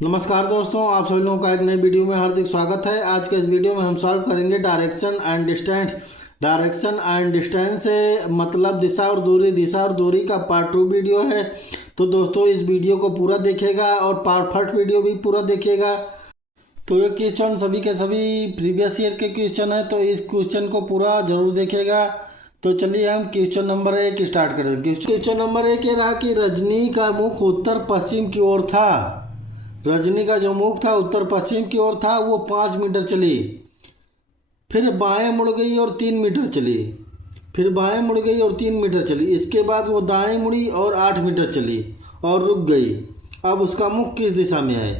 नमस्कार दोस्तों, आप सभी लोगों का एक नई वीडियो में हार्दिक स्वागत है। आज के इस वीडियो में हम सॉल्व करेंगे direction and distance. Direction and distance से मतलब दिशा और दूरी का पार्ट 2 वीडियो है। तो दोस्तों इस वीडियो को पूरा देखिएगा और पार्ट फर्स्ट वीडियो भी पूरा देखिएगा। तो ये क्वेश्चन सभी के सभी प्रीवियस ईयर के क्वेश्चन है, तो इस क्वेश्चन को पूरा जरूर देखिएगा। तो चलिए हम क्वेश्चन नंबर 1 स्टार्ट करते हैं। क्वेश्चन नंबर 1 ये रहा कि रजनी का मुख उत्तर पश्चिम की ओर था। रजनी का जो मुख था उत्तर पश्चिम की ओर था। वो 5 मीटर चली, फिर बाएं मुड़ गई और 3 मीटर चली। फिर बाएं मुड़ गई और 3 मीटर चली। इसके बाद वो दाएं मुड़ी और 8 मीटर चली और रुक गई। अब उसका मुख किस दिशा में है?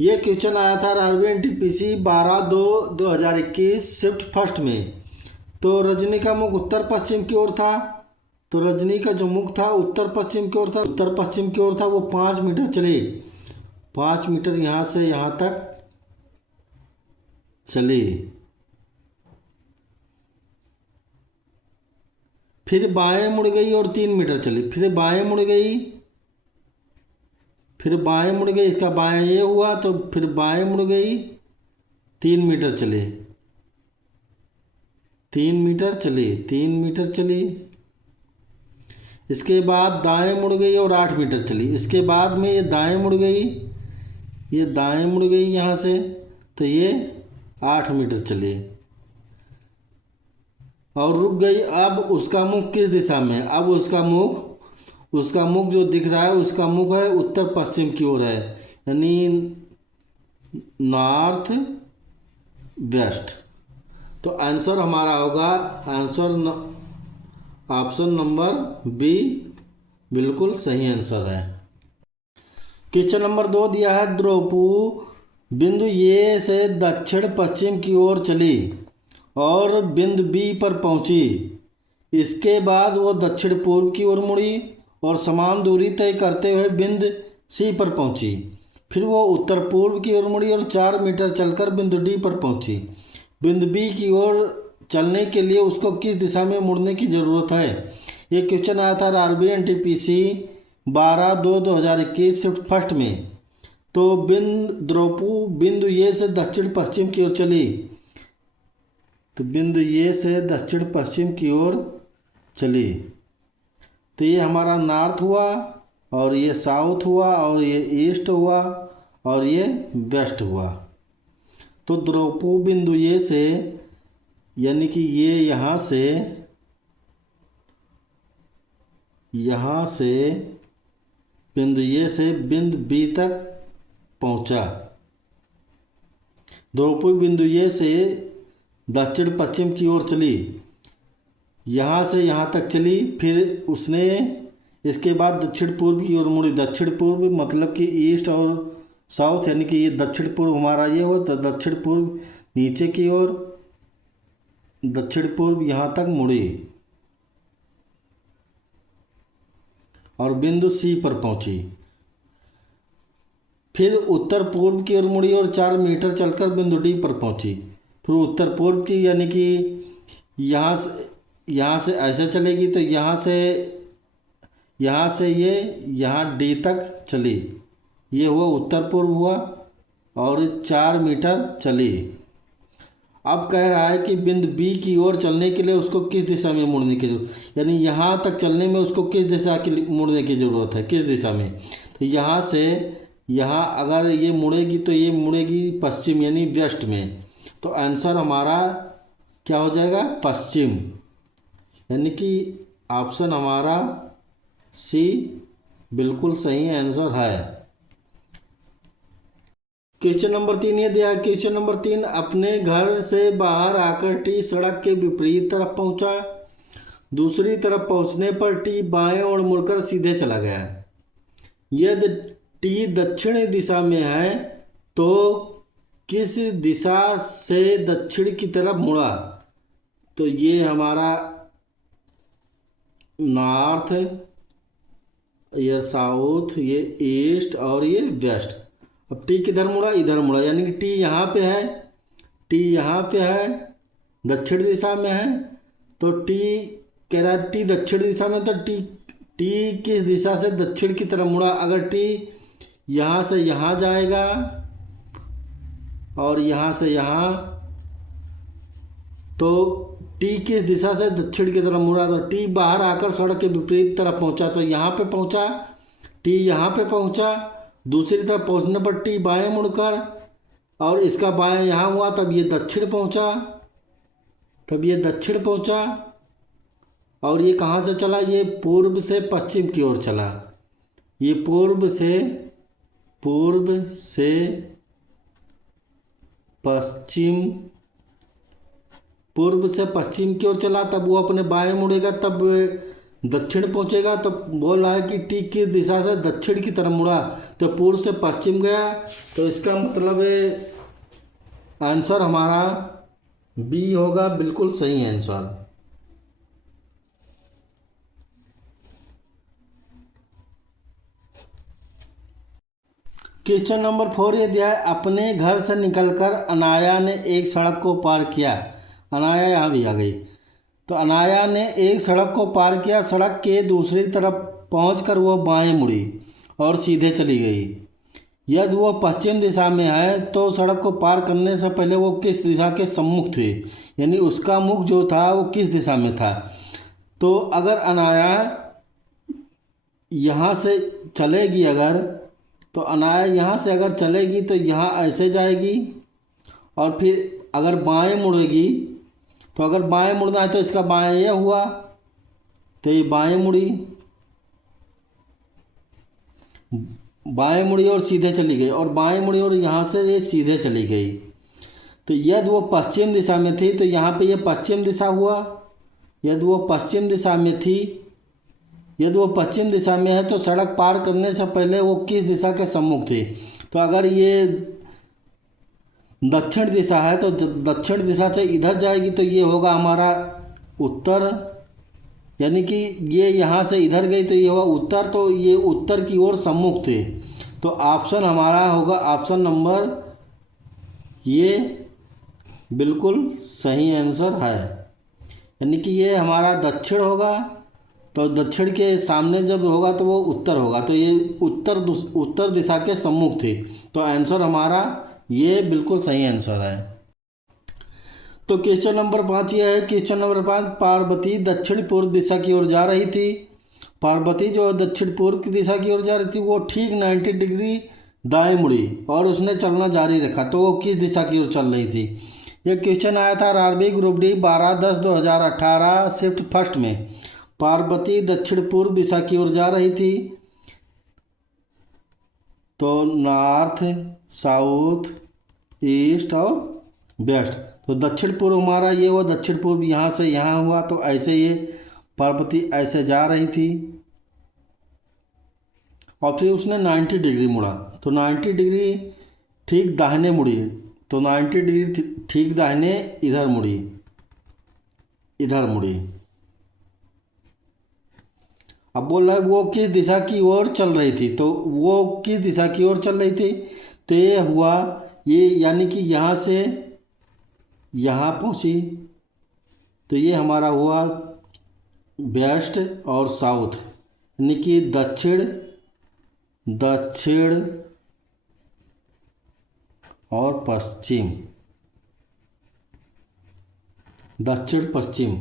ये क्वेश्चन आया था रेलवे एनटीपीसी 12/2/2021 शिफ्ट फर्स्ट में। तो रजनी का मुख उत्तर पश्चिम की ओर था। तो रजनी का जो मुख था उत्तर पश्चिम की ओर था। उत्तर पश्चिम की ओर था। वो 5 मीटर चली। 5 मीटर यहाँ से यहाँ तक चली। फिर बाएं मुड़ गई और 3 मीटर चली। फिर बाएं मुड़ गई। फिर बाएं मुड़ गई। इसका बाएं ये हुआ, तो फिर बाएं मुड़ गई, 3 मीटर चली। 3 मीटर चली। 3 मीटर चली। इसके बाद दाएं मुड़ गई और 8 मीटर चली। इसके बाद में ये दाएं मुड़ गई। ये दाएं मुड़ गई यहाँ से, तो ये 8 मीटर चली और रुक गई। अब उसका मुख किस दिशा में? अब उसका मुख जो दिख रहा है, उसका मुख है उत्तर पश्चिम की ओर है, यानी नॉर्थ वेस्ट। तो आंसर हमारा होगा ऑप्शन नंबर बी बिल्कुल सही आंसर है। क्वेश्चन नंबर 2 दिया है, द्रौपू बिंदु ए से दक्षिण पश्चिम की ओर चली और बिंदु बी पर पहुंची। इसके बाद वो दक्षिण पूर्व की ओर मुड़ी और समान दूरी तय करते हुए बिंदु सी पर पहुंची। फिर वो उत्तर पूर्व की ओर मुड़ी और 4 मीटर चलकर बिंदु डी पर पहुंची। बिंदु बी की ओर चलने के लिए उसको किस दिशा में मुड़ने की ज़रूरत है? ये क्वेश्चन आया था आरबी एनटीपीसी 12/2/2021 शिफ्ट फर्स्ट में। तो द्रौपू बिंदु ए से दक्षिण पश्चिम की ओर चली। तो बिंदु ए से दक्षिण पश्चिम की ओर चली, तो ये हमारा नॉर्थ हुआ और ये साउथ हुआ और ये ईस्ट हुआ और ये वेस्ट हुआ। तो द्रौपू बिंदु ए से, यानी कि ये यहाँ से बिंदु ए से बिंदु बी तक पहुँचा। द्रौपदी बिंदु ए से दक्षिण पश्चिम की ओर चली, यहाँ से यहाँ तक चली। फिर उसने इसके बाद दक्षिण पूर्व की ओर मुड़ी। दक्षिण पूर्व मतलब कि ईस्ट और साउथ, यानी कि ये दक्षिण पूर्व हमारा ये हो, तो दक्षिण पूर्व नीचे की ओर, दक्षिण पूर्व यहाँ तक मुड़ी और बिंदु सी पर पहुंची। फिर उत्तर पूर्व की ओर मुड़ी और 4 मीटर चलकर बिंदु डी पर पहुंची। फिर उत्तर पूर्व की, यानी कि यहाँ से ऐसे चलेगी, तो यहाँ से ये यहाँ डी तक चली। ये हुआ उत्तर पूर्व हुआ और 4 मीटर चली। अब कह रहा है कि बिंदु बी की ओर चलने के लिए उसको किस दिशा में मुड़ने की जरूरत, यानी यहाँ तक चलने में उसको किस दिशा के लिए मुड़ने की ज़रूरत है, किस दिशा में? तो यहाँ से यहाँ अगर ये मुड़ेगी तो ये मुड़ेगी पश्चिम, यानी वेस्ट में। तो आंसर हमारा क्या हो जाएगा? पश्चिम, यानी कि ऑप्शन हमारा सी बिल्कुल सही आंसर है। क्वेश्चन नंबर 3 ये दिया। क्वेश्चन नंबर 3, अपने घर से बाहर आकर टी सड़क के विपरीत तरफ पहुंचा। दूसरी तरफ पहुंचने पर टी बाएं ओर मुड़कर सीधे चला गया। यदि टी दक्षिण दिशा में है तो किस दिशा से दक्षिण की तरफ मुड़ा? तो ये हमारा नॉर्थ, ये साउथ, ये ईस्ट और ये वेस्ट। अब टी किधर मुड़ा? इधर मुड़ा, यानी कि टी यहाँ पे है, टी यहाँ पे है, दक्षिण दिशा में है। तो टी कह रहा है टी दक्षिण दिशा में, तो टी किस दिशा से दक्षिण की तरफ मुड़ा? अगर टी यहाँ से यहाँ जाएगा और यहाँ से यहाँ, तो टी किस दिशा से दक्षिण की तरफ मुड़ा, तो टी बाहर आकर सड़क के विपरीत तरफ पहुँचा, तो यहाँ पे पहुँचा, टी यहाँ पे पहुँचा, दूसरी तरफ पहुँचने पर टी बाएं मुड़कर और इसका बाएं यहाँ हुआ, तब ये दक्षिण पहुँचा, तब ये दक्षिण पहुँचा और ये कहाँ से चला, ये पूर्व से पश्चिम की ओर चला, ये पूर्व से पश्चिम की ओर चला, तब वो अपने बाएं मुड़ेगा, तब दक्षिण पहुंचेगा। तो बोल रहा है कि टी किस दिशा से दक्षिण की तरफ मुड़ा, तो पूर्व से पश्चिम गया, तो इसका मतलब आंसर हमारा बी होगा, बिल्कुल सही आंसर। क्वेश्चन नंबर 4 ये दिया है, अपने घर से निकलकर अनाया ने एक सड़क को पार किया। अनाया यहाँ भी आ गई। तो अनाया ने एक सड़क को पार किया, सड़क के दूसरी तरफ पहुंचकर वो बाएं मुड़ी और सीधे चली गई। यदि वो पश्चिम दिशा में है तो सड़क को पार करने से पहले वो किस दिशा के सम्मुख थी, यानी उसका मुख जो था वो किस दिशा में था। तो अगर अनाया यहाँ से चलेगी, तो अनाया यहाँ से अगर चलेगी तो यहाँ ऐसे जाएगी और फिर अगर बाएं मुड़ेगी, तो अगर बाएं मुड़ना है तो इसका बाएं ये हुआ, तो ये बाएं मुड़ी और सीधे चली गई, और बाएं मुड़ी और यहाँ से ये सीधे चली गई। तो यदि वो पश्चिम दिशा में थी तो यहाँ पे ये पश्चिम दिशा हुआ। यदि वो पश्चिम दिशा में है तो सड़क पार करने से पहले वो किस दिशा के सम्मुख थी। तो अगर ये दक्षिण दिशा है तो दक्षिण दिशा से इधर जाएगी, तो ये होगा हमारा उत्तर, यानी कि ये यहाँ से इधर गई तो ये हुआ उत्तर, तो ये उत्तर की ओर सम्मुख थे। तो ऑप्शन हमारा होगा ऑप्शन नंबर ये, बिल्कुल सही आंसर है, यानी कि ये हमारा दक्षिण होगा। तो दक्षिण के सामने जब होगा तो वो उत्तर होगा, तो ये उत्तर दिशा के सम्मुख थी। तो आंसर हमारा ये बिल्कुल सही आंसर है। तो क्वेश्चन नंबर 5 ये है, क्वेश्चन नंबर 5, पार्वती दक्षिण पूर्व दिशा की ओर जा रही थी। पार्वती जो दक्षिण पूर्व की दिशा की ओर जा रही थी वो ठीक 90 डिग्री दाएं मुड़ी और उसने चलना जारी रखा। तो वो किस दिशा की ओर चल रही थी। ये क्वेश्चन आया था RRB group D 12/10/2018 shift first में। पार्वती दक्षिण पूर्व दिशा की ओर जा रही थी, तो नॉर्थ, साउथ, ईस्ट और वेस्ट। तो दक्षिण पूर्व हमारा ये हुआ, दक्षिण पूर्व यहाँ से यहाँ हुआ, तो ऐसे ये पार्वती ऐसे जा रही थी और फिर उसने 90 डिग्री मुड़ा। तो 90 डिग्री ठीक दाहिने मुड़ी, तो 90 डिग्री ठीक दाहिने इधर मुड़ी। अब बोल रहा है वो किस दिशा की ओर चल रही थी, तो वो किस दिशा की ओर चल रही थी, तो ये हुआ ये, यानी कि यहाँ से यहाँ पहुँची, तो ये हमारा हुआ वेस्ट और साउथ, यानी कि दक्षिण और पश्चिम, दक्षिण पश्चिम।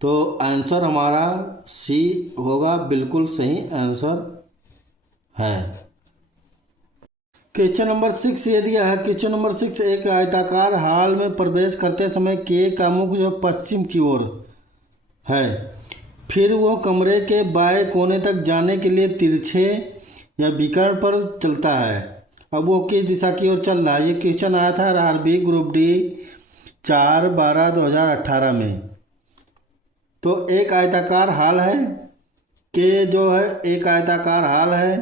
तो आंसर हमारा सी होगा, बिल्कुल सही आंसर है। क्वेश्चन नंबर 6 ये दिया है, क्वेश्चन नंबर 6, एक आयताकार हॉल में प्रवेश करते समय के का मुख जो पश्चिम की ओर है, फिर वो कमरे के बाएं कोने तक जाने के लिए तिरछे या विकर्ण पर चलता है। अब वो किस दिशा की ओर चल रहा है। ये क्वेश्चन आया था आरआरबी ग्रुप डी 4/12/2018 में। तो एक आयताकार हॉल है, के जो है एक आयताकार हॉल है,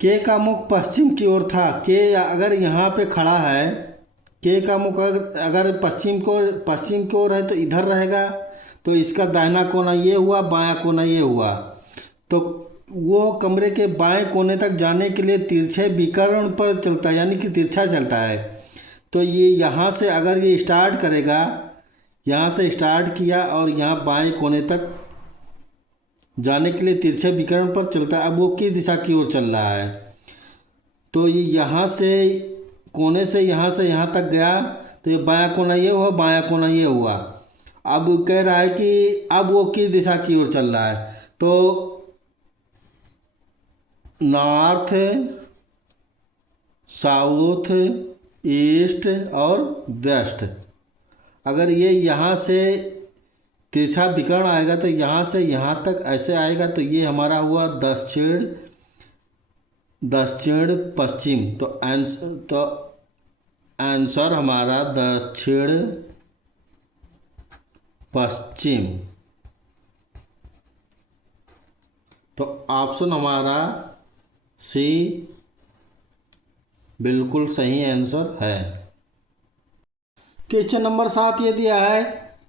के का मुख पश्चिम की ओर था। के अगर यहाँ पे खड़ा है, के का मुख अगर पश्चिम की ओर है तो इधर रहेगा, तो इसका दाहिना कोना ये हुआ, बायां कोना ये हुआ। तो वो कमरे के बाएं कोने तक जाने के लिए तिरछे विकर्ण पर चलता है, यानी कि तिरछा चलता है। तो ये यहाँ से अगर ये स्टार्ट करेगा, यहाँ से स्टार्ट किया और यहाँ बाएं कोने तक जाने के लिए तिरछे विकर्ण पर चलता है। अब वो किस दिशा की ओर चल रहा है, तो ये यहाँ से कोने से यहाँ तक गया, तो ये बायां कोना ये हुआ, बायां कोना ये हुआ। अब कह रहा है कि अब वो किस दिशा की ओर चल रहा है, तो नॉर्थ, साउथ, ईस्ट और वेस्ट। अगर ये यहाँ से तिरछा विकर्ण आएगा तो यहाँ से यहाँ तक ऐसे आएगा, तो ये हमारा हुआ दक्षिण पश्चिम। तो आंसर हमारा दक्षिण पश्चिम। तो ऑप्शन हमारा सी बिल्कुल सही आंसर है। क्वेश्चन नंबर 7 ये दिया है।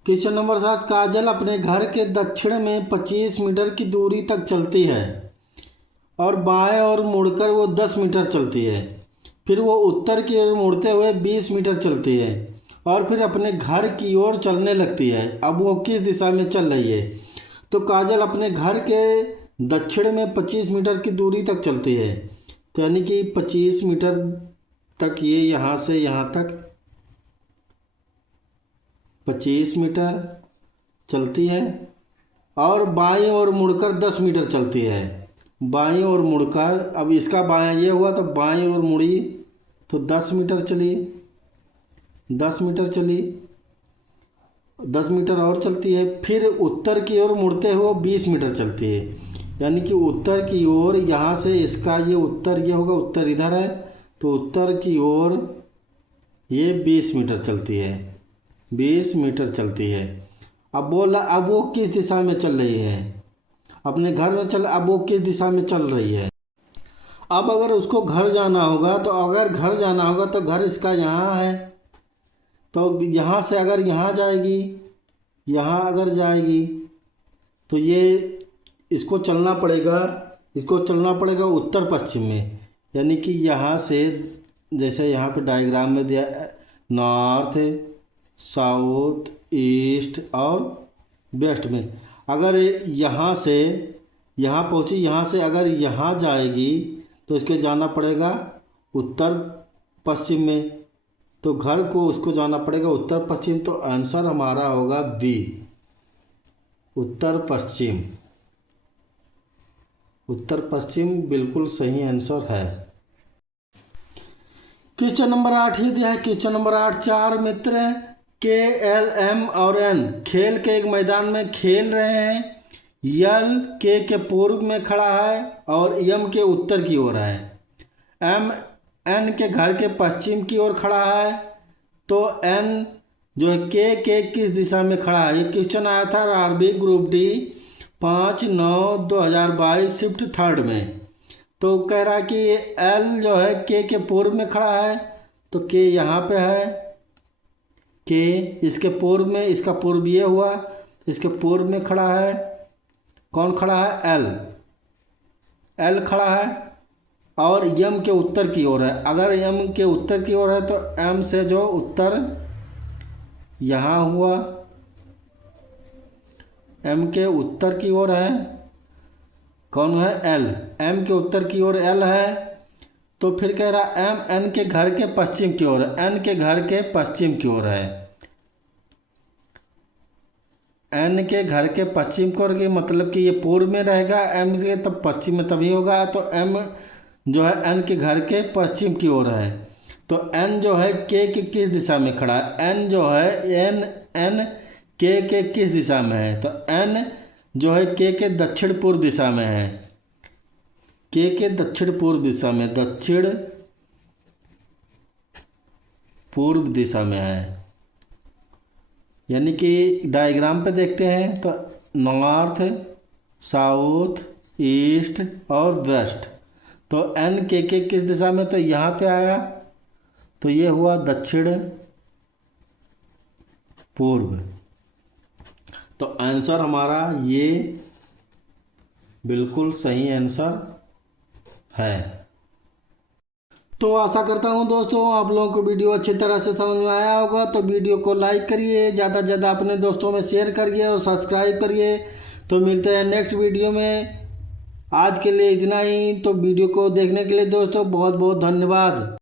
क्वेश्चन नंबर 7, काजल अपने घर के दक्षिण में 25 मीटर की दूरी तक चलती है और बाएं और मुड़कर वो 10 मीटर चलती है। फिर वो उत्तर की ओर मुड़ते हुए 20 मीटर चलती है और फिर अपने घर की ओर चलने लगती है। अब वो किस दिशा में चल रही है? तो काजल अपने घर के दक्षिण में 25 मीटर की दूरी तक चलती है, तो यानी कि 25 मीटर तक ये यहाँ से यहाँ तक 25 मीटर चलती है और बाईं ओर मुड़कर 10 मीटर चलती है। बाईं ओर मुड़कर, अब इसका बायां ये हुआ तो बाईं ओर मुड़ी तो 10 मीटर चली, 10 मीटर चली, 10 मीटर और चलती है। फिर उत्तर की ओर मुड़ते हुए 20 मीटर चलती है, यानी कि उत्तर की ओर यहाँ से इसका ये उत्तर ये होगा, उत्तर इधर है तो उत्तर की ओर ये 20 मीटर चलती है, 20 मीटर चलती है। अब बोला अब वो किस दिशा में चल रही है? अपने घर में चल, अब वो किस दिशा में चल रही है? अब अगर उसको घर जाना होगा, तो अगर घर जाना होगा तो घर इसका यहाँ है, तो यहाँ से अगर यहाँ जाएगी, यहाँ अगर जाएगी तो ये इसको चलना पड़ेगा, इसको चलना पड़ेगा उत्तर पश्चिम में, यानी कि यहाँ से जैसे यहाँ पे डायग्राम में दिया नॉर्थ, साउथ, ईस्ट और वेस्ट में। अगर यहाँ से यहाँ पहुँची, यहाँ से अगर यहाँ जाएगी तो इसके जाना पड़ेगा उत्तर पश्चिम में, तो घर को उसको जाना पड़ेगा उत्तर पश्चिम। तो आंसर हमारा होगा बी, उत्तर पश्चिम। उत्तर पश्चिम बिल्कुल सही आंसर है। क्वेश्चन नंबर 8 ही दिया है। क्वेश्चन नंबर 8, 4 मित्र के, एल, एम और एन खेल के एक मैदान में खेल रहे हैं। यल के पूर्व में खड़ा है और यम के उत्तर की ओर है। एम एन के घर के पश्चिम की ओर खड़ा है, तो एन जो है के किस दिशा में खड़ा है? ये क्वेश्चन आया था RB group D 5/9/2022 shift 3rd में। तो कह रहा है कि एल जो है के पूर्व में खड़ा है, तो के यहाँ पे है, के इसके पूर्व में, इसका पूर्व ये हुआ, इसके पूर्व में खड़ा है। कौन खड़ा है? एल, एल खड़ा है और यम के उत्तर की ओर है। अगर यम के उत्तर की ओर है तो एम से जो उत्तर यहाँ हुआ, एम के उत्तर की ओर है, कौन है? एल, एम के उत्तर की ओर एल है। तो फिर कह रहा एम एन के घर के पश्चिम की ओर है, एन के घर के पश्चिम की ओर है। एन के घर के पश्चिम की ओर की मतलब कि ये पूर्व में रहेगा, एम के तब पश्चिम में तभी होगा। तो एम जो है एन के घर के पश्चिम की ओर है, तो एन जो है के किस दिशा में खड़ा है? एन जो है एन के किस दिशा में है? तो एन जो है के दक्षिण पूर्व दिशा में है, के दक्षिण पूर्व दिशा में, दक्षिण पूर्व दिशा में है। यानी कि डायग्राम पे देखते हैं तो नॉर्थ, साउथ, ईस्ट और वेस्ट। तो एन के किस दिशा में? तो यहाँ पे आया, तो ये हुआ दक्षिण पूर्व। तो आंसर हमारा ये बिल्कुल सही आंसर है। तो आशा करता हूँ दोस्तों आप लोगों को वीडियो अच्छी तरह से समझ में आया होगा। तो वीडियो को लाइक करिए, ज़्यादा से ज़्यादा अपने दोस्तों में शेयर करिए और सब्सक्राइब करिए। तो मिलते हैं नेक्स्ट वीडियो में। आज के लिए इतना ही। तो वीडियो को देखने के लिए दोस्तों बहुत बहुत धन्यवाद।